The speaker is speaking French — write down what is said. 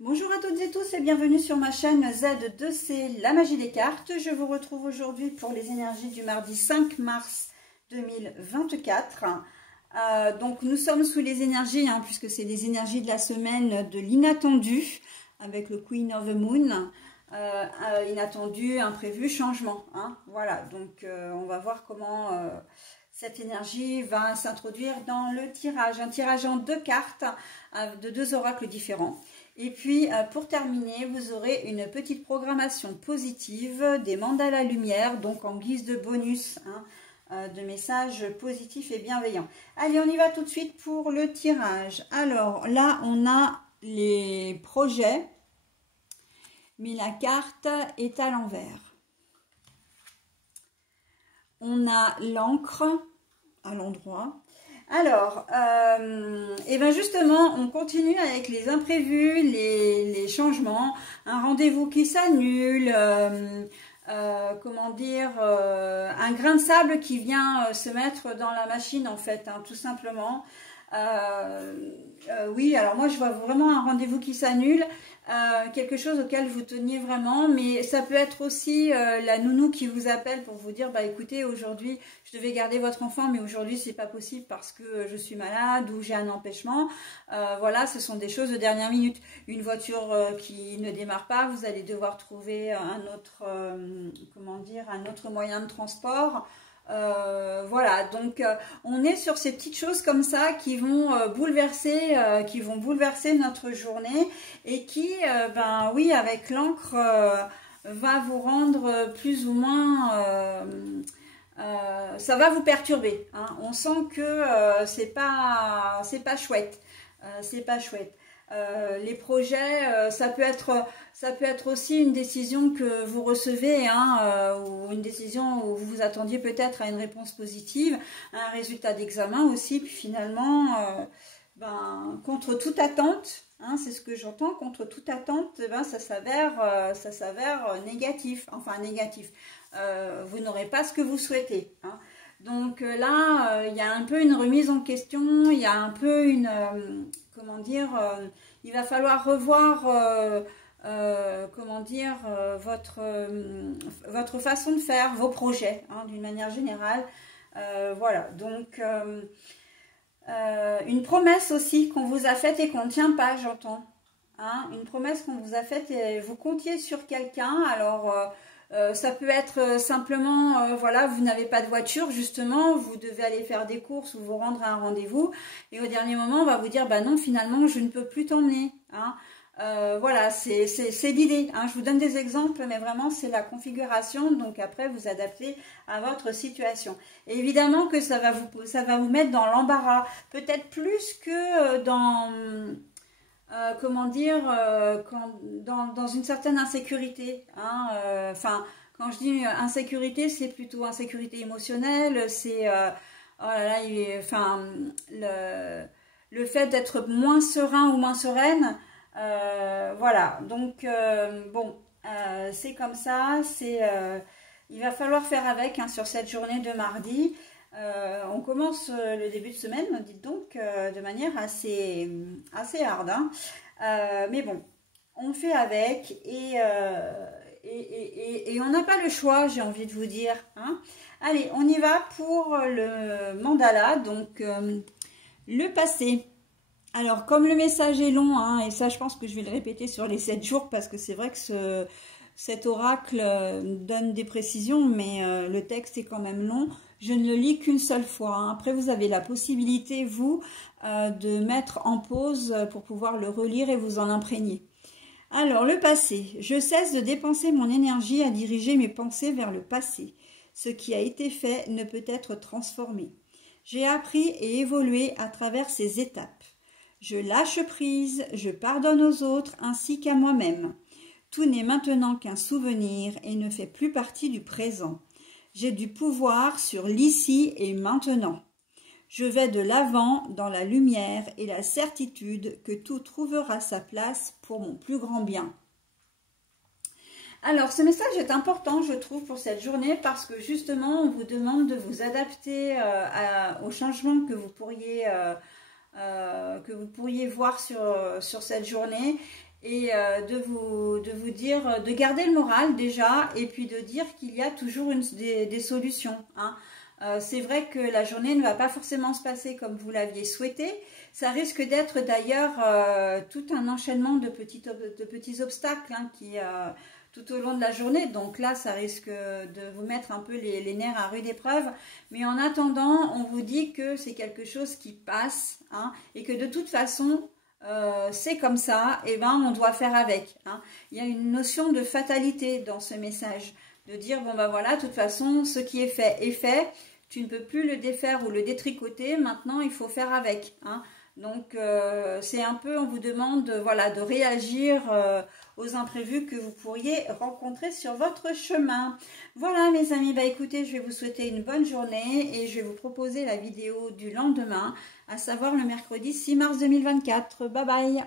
Bonjour à toutes et tous et bienvenue sur ma chaîne Z2C, la magie des cartes. Je vous retrouve aujourd'hui pour les énergies du mardi 5 mars 2024. Donc nous sommes sous les énergies, puisque c'est les énergies de la semaine de l'inattendu, avec le Queen of the Moon. Inattendu, imprévu, changement. Voilà, donc on va voir comment cette énergie va s'introduire dans le tirage. Un tirage en deux cartes, de deux oracles différents. Et puis, pour terminer, vous aurez une petite programmation positive, des mandalas lumière, donc en guise de bonus, de messages positifs et bienveillants. Allez, on y va tout de suite pour le tirage. Alors, là, on a les projets, mais la carte est à l'envers. On a l'encre à l'endroit. Alors, et ben justement, on continue avec les imprévus, les changements, un rendez-vous qui s'annule, comment dire, un grain de sable qui vient se mettre dans la machine en fait, tout simplement. Oui, alors moi je vois vraiment un rendez-vous qui s'annule, quelque chose auquel vous teniez vraiment, mais ça peut être aussi la nounou qui vous appelle pour vous dire, bah écoutez, aujourd'hui je devais garder votre enfant, mais aujourd'hui c'est pas possible parce que je suis malade ou j'ai un empêchement. Voilà, ce sont des choses de dernière minute. Une voiture qui ne démarre pas, vous allez devoir trouver un autre, comment dire, un autre moyen de transport. Voilà, donc on est sur ces petites choses comme ça qui vont bouleverser notre journée et qui, ben oui, avec l'encre, va vous rendre plus ou moins, ça va vous perturber. On sent que c'est pas chouette, c'est pas chouette. Les projets, ça peut être aussi une décision que vous recevez, ou une décision où vous vous attendiez peut-être à une réponse positive, un résultat d'examen aussi, puis finalement, ben, contre toute attente, c'est ce que j'entends, contre toute attente, ben, ça s'avère négatif, enfin négatif. Vous n'aurez pas ce que vous souhaitez. Donc là, il y a un peu une remise en question, il y a un peu une, comment dire, il va falloir revoir, comment dire, votre façon de faire, vos projets, d'une manière générale. Voilà, donc une promesse aussi qu'on vous a faite et qu'on ne tient pas, j'entends. Une promesse qu'on vous a faite et vous comptiez sur quelqu'un, alors... ça peut être simplement, voilà, vous n'avez pas de voiture, justement, vous devez aller faire des courses ou vous rendre à un rendez-vous, et au dernier moment, on va vous dire, bah non, finalement, je ne peux plus t'emmener. Voilà, c'est l'idée. Je vous donne des exemples, mais vraiment, c'est la configuration, donc après, vous adaptez à votre situation. Et évidemment que ça va vous mettre dans l'embarras, peut-être plus que dans... comment dire, dans une certaine insécurité. Enfin, quand je dis insécurité, c'est plutôt insécurité émotionnelle, c'est oh là là, enfin, le fait d'être moins serein ou moins sereine. Voilà, donc bon, c'est comme ça, il va falloir faire avec sur cette journée de mardi. On commence le début de semaine, dites donc, de manière assez hard. Mais bon, on fait avec et on n'a pas le choix, j'ai envie de vous dire. Allez, on y va pour le mandala, donc le passé. Alors, comme le message est long, et ça je pense que je vais le répéter sur les 7 jours, parce que c'est vrai que cet oracle donne des précisions, mais le texte est quand même long. Je ne le lis qu'une seule fois. Après, vous avez la possibilité, vous, de mettre en pause pour pouvoir le relire et vous en imprégner. Alors, le passé. Je cesse de dépenser mon énergie à diriger mes pensées vers le passé. Ce qui a été fait ne peut être transformé. J'ai appris et évolué à travers ces étapes. Je lâche prise, je pardonne aux autres ainsi qu'à moi-même. Tout n'est maintenant qu'un souvenir et ne fait plus partie du présent. J'ai du pouvoir sur l'ici et maintenant. Je vais de l'avant dans la lumière et la certitude que tout trouvera sa place pour mon plus grand bien. Alors, ce message est important, je trouve, pour cette journée parce que justement, on vous demande de vous adapter aux changements que vous pourriez voir sur cette journée et de vous dire, de garder le moral déjà, et puis de dire qu'il y a toujours des solutions, hein. C'est vrai que la journée ne va pas forcément se passer comme vous l'aviez souhaité. Ça risque d'être d'ailleurs tout un enchaînement de petits obstacles, hein, tout au long de la journée. Donc là, ça risque de vous mettre un peu les nerfs à rude épreuve. Mais en attendant, on vous dit que c'est quelque chose qui passe, hein, et que de toute façon, c'est comme ça, et ben on doit faire avec, hein. Il y a une notion de fatalité dans ce message, de dire bon ben voilà, de toute façon, ce qui est fait, tu ne peux plus le défaire ou le détricoter, maintenant il faut faire avec, hein. Donc c'est un peu, on vous demande voilà, de réagir aux imprévus que vous pourriez rencontrer sur votre chemin. Voilà mes amis, bah écoutez, je vais vous souhaiter une bonne journée et je vais vous proposer la vidéo du lendemain, à savoir le mercredi 6 mars 2024. Bye bye.